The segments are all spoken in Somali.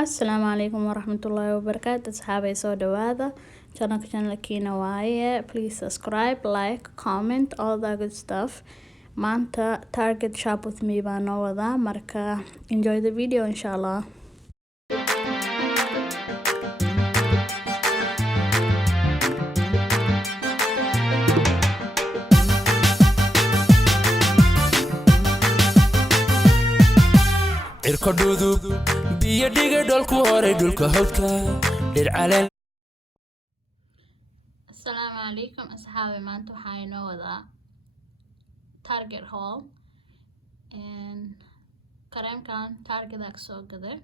Asalaamu calaykum waraxmatullaahi wabarakaatu asxaabay soo dhawaada channelkiina waaye please subscribe like comment all that good stuff maanta target shop with me baa noo wadaa marka enjoy the video inshallah. cirko dhudub biyo dhiga dholku horay dhulka hawdka dhir caleen. Asalaamu calaykum asxaabay maanta waxaa inoo wadaa target haul and kareemkan targetaa kasoo gaday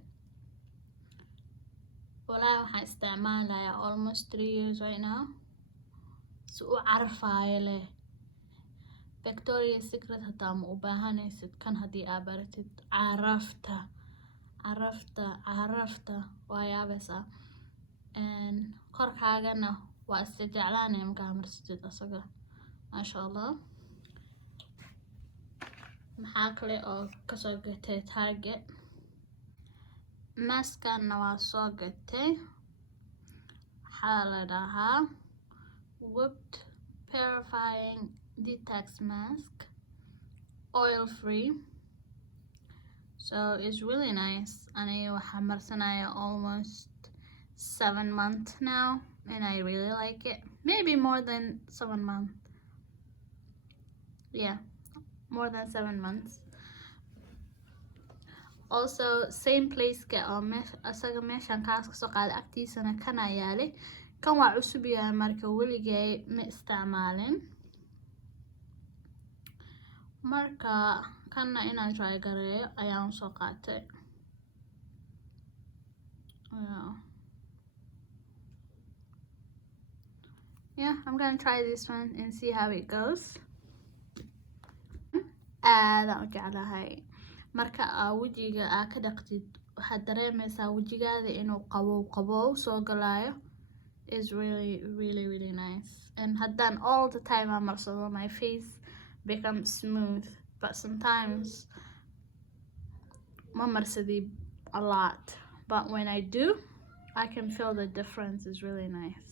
walaahi waxaan isticmaalayaa almost 3 years right now si u carfaayo leh Victoria's Secret hataa ma u baahanaysid kan haddii aad baratid carafta waa yaabaysaa korkaagana waa isjeclaanaya markaa marsatid asaga maasha allah. maxaa kale oo kasoo gatay target maskana waa soo gatay waxaa la dhahaa whipped purifying detox mask oil free so it's really nice aniga waxaa marsanaya almost 7 months now and I really like it, maybe more than 7 months, yeah, more than 7 months. Also same place ka oo asaga meeshan kaas kasoo qaaday agtiisana kana yaalay kan waa cusub yahay marka weligay ma isticmaalin marka kana inaan try gareeyo ayaan soo qaatay. Yeah, I'm gonna try this one and see how it goes. aadaan u jeclahay marka wajiga aad ka dhaqtid waxaad dareemaysaa wajigaada inuu qabow soo galaayo is really nice and haddaan all the time aan marsado my face becomes smooth but sometimes ma marsadi a lot but when I do I can feel the difference is really nice.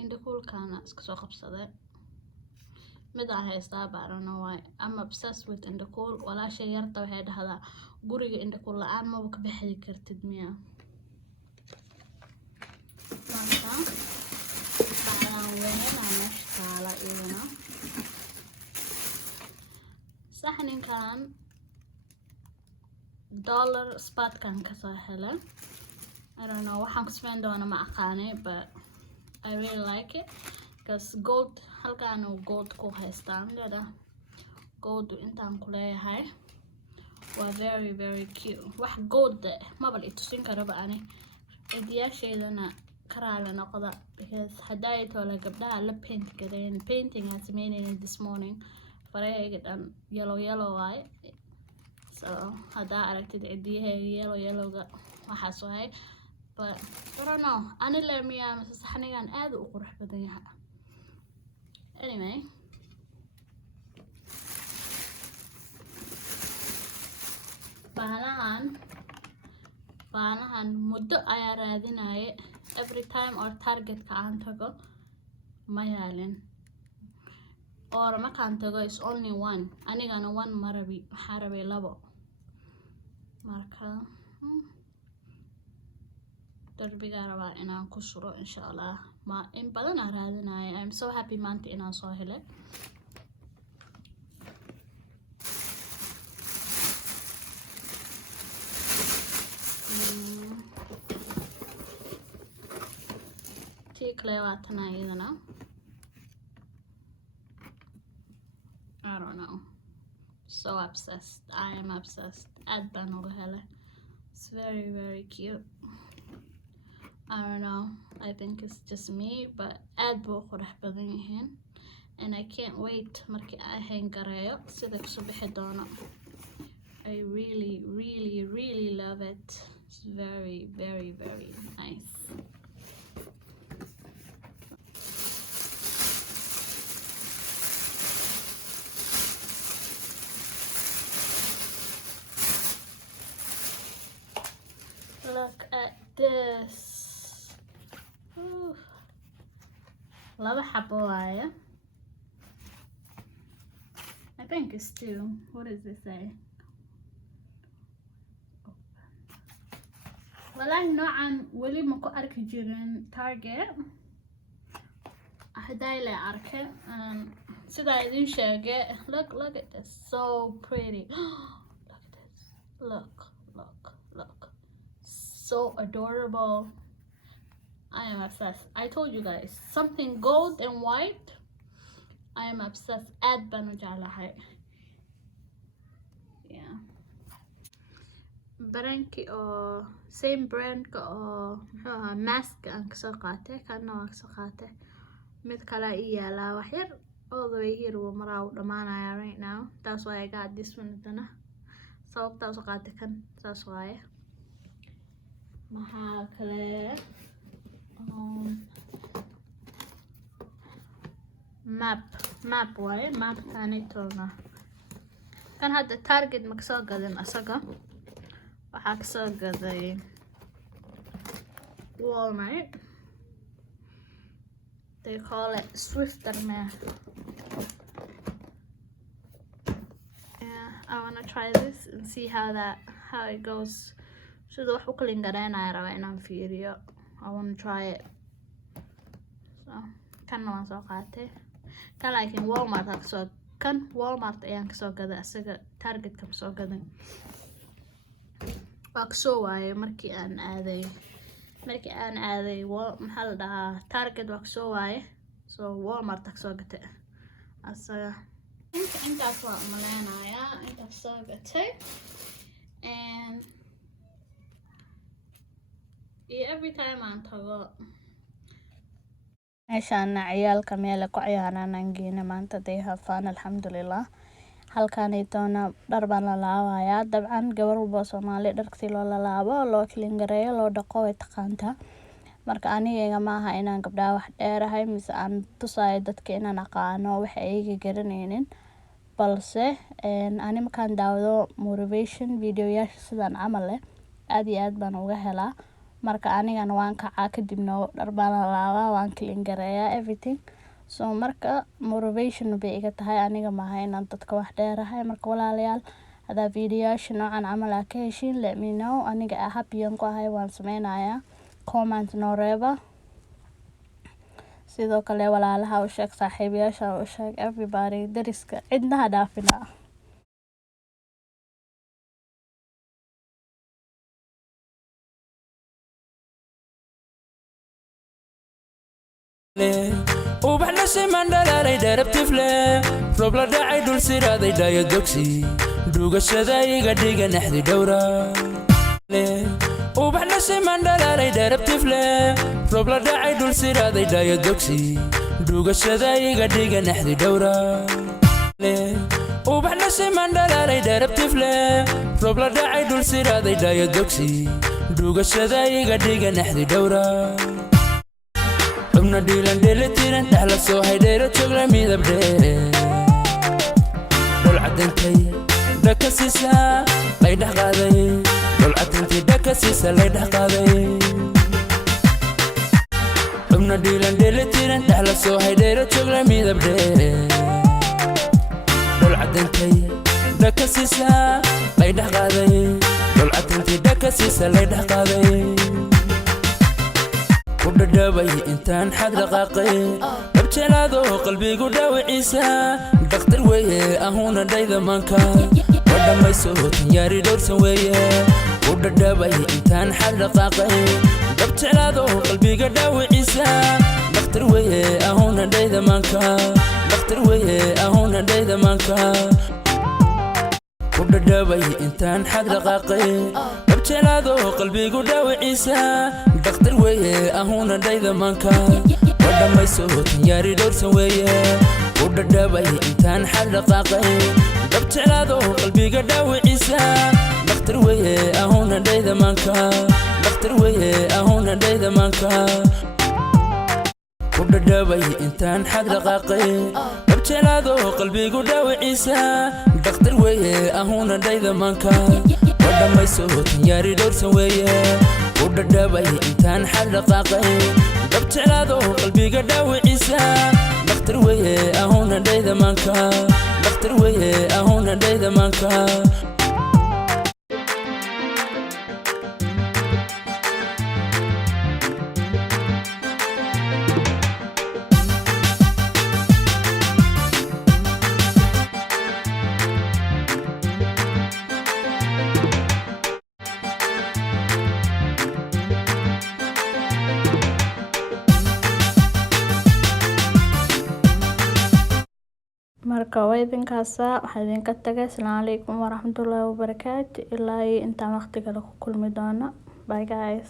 indhakuulkaana iska soo qabsaday mid aan haystaa but I don't know why I'm obsessed with indhakuul walaashay yarta waxay dhahdaa guriga indhakuul la-aan maba ka bixi kartid miya marka bacdaan weynanaa meesha taala iyadana saxninkan dollar spotkan kasoo helay I don't know waxaan ku samayn doona ma aqaanay but I really like it because gold halkaan uu gold ku haystaa midada gold intaan ku leeyahay waa very cute wax gold mabal i tusin karaba ani cidiyaasheedana karaale noqda because hadday toola gabdhaha la paint galeen painting aan sameynayna this morning farahayga dhan yellow waaye so haddaa aragtid cidiyahayga yellowga waxaas wahay but I don't know ani leemiyaa mise saxnigan aad u qurux badan yahay anyway baanahan muddo ayaa raadinaya every time or targetka aan tago ma yaalin or markaan tago is only one anigana one marabi waxaa rabay 2 marka darbiga rabaa inaan ku suro insha allah ma in badan aan raadinaya I'm so happy maanta inaan soo helay tikle waatana iyadana I don't know so obsessed I am obsessed aad baan uga helay it's very cute I don't know I think it's just me but aad buu qurux badan yihiin and I can't wait markii aan hang gareeyo sida kusoo bixi doono I really love it. It's very nice. this. Ooh. Love xabo waaye. I think it's 2. What does it say? والله نوعا ولي ماكو أركي جيرين Target. هداي لي أركي. سيدا عايزين شاقة. Look at this. So pretty. Look at this. Look. So adorable. I am obsessed. I told you guys. Something gold and white. I am obsessed. Add banujalahay. Yeah. Branki or same brand or mask and kasokate. Kana kasokate. Mid kala iyala waxyar. All the way here we're maraw dhamanaya right now. That's why I got this one dana. Sababta kasokate kan saas waaye. Maxaa kale map waaye map taanitona kan hadda Target ma kasoo gadan asaga waxaa kasoo gaday Walmart. They call it Swifter man. Yeah, I want to try this and see how it goes. Sida wax u kalin gareenaya raba inaan fiiriyo. I want to try it. So kan waan soo qaatay. Kan laakiin Walmart ayaan kasoo gaday asaga Target ka soo gaday. Waa kasoo waaye markii aan aaday maxaa la dhahaa Target waa kasoo waaye. So Walmart kasoo gatay asaga. Intaas waa maleynayaa intaas soo gatay. And every time aan tago meeshaan ciyaalka meel ku ciyaaraan geena maanta they have fun alxamdulillah. halkaanaytoona dhar baan la laabayaa dabcan gabar walba Soomaali dharkii loo laabo loo clean gareeyo loo dhaqo way taqaanta. Marka aniga maaha inaan gabdhaha wax dheerahay mise aan tusayo dadka inaan aqaano wax ay garanaynin balse ani markaan daawado motivation videoyaasha sidaan camal leh aad iyo aad baan uga helaa. Marka anigana waan kacaa kadibna dhar baan la laabaa waan clean gareeyaa everything. So marka motivation bay iga tahay aniga maaha inaan dadka wax dheerahay. Marka walaalayaal hadaa videoyaasha noocan camal ah ka heshiin let me know. Aniga happy aan ku ahay waan sameynayaa. Comment noo reeba. Sidoo kale walaalaha u sheeg saaxiibayaasha u sheeg everybody dariska cidna ha dhaafina. وبحنا شي مندلا ريدر بتفله روبلا داعي دول سيرادي دايا دوكسي دوغا شداي قديقا نحدي دورا وبحنا شي مندلا ريدر بتفله روبلا داعي دول سيرادي دايا دوكسي دوغا شداي قديقا نحدي دورا وبحنا شي مندلا ريدر بتفله روبلا داعي دول سيرادي دايا دوكسي دوغا شداي قديقا نحدي دورا xubna dhiilan dheelitiran dhaxla soo haydheero joogla midab dheere dhol cadantay dhaka siisa laydhex qaaday dhol cadantay dhaka siisa laydhex qaaday xubna dhiilan dheelitiran dhaxla soo haydheero joogla midab dheere dhol cadantay dhaka siisa laydhex qaaday dhol cadantay dhaka siisa laydhex qaaday وددبي انتان حد رقاقي ابتلادو قلبي قدا وعيسى دكتور ويه اهونا دايدا مانكا ودما يسوت ياري دور سويه وددبي انتان حد رقاقي ابتلادو قلبي قدا وعيسى دكتور ويه اهونا دايدا مانكا دكتور ويه اهونا دايدا مانكا وددبي انتان حد رقاقي ابتلادو قلبي قدا وعيسى دكتور ويه اهونا دايدا مانكا ودما يسوت ياري دور سويه وددبي انتان حد رقاقي ابتلادو قلبي قدا وعيسى دكتور ويه اهونا دايدا مانكا دكتور ويه اهونا دايدا مانكا وددبي انتان حد رقاقي ابتلادو قلبي قدا وعيسى دكتور ويه اهونا دايدا مانكا ودميسو تنياري دور سوية ودردابي انتان حرقاقي دبت على ذو قلبي قداوي عيسى دختر ويه اهونا دايدا مانكا دختر ويه اهونا دايدا مانكا marka waa idinkaasa waxaan idinka tagay assalaamu calaykum waraxmatullaahi wabarakaatu ilaa intaan waqti kale ku kulmi doono bye guys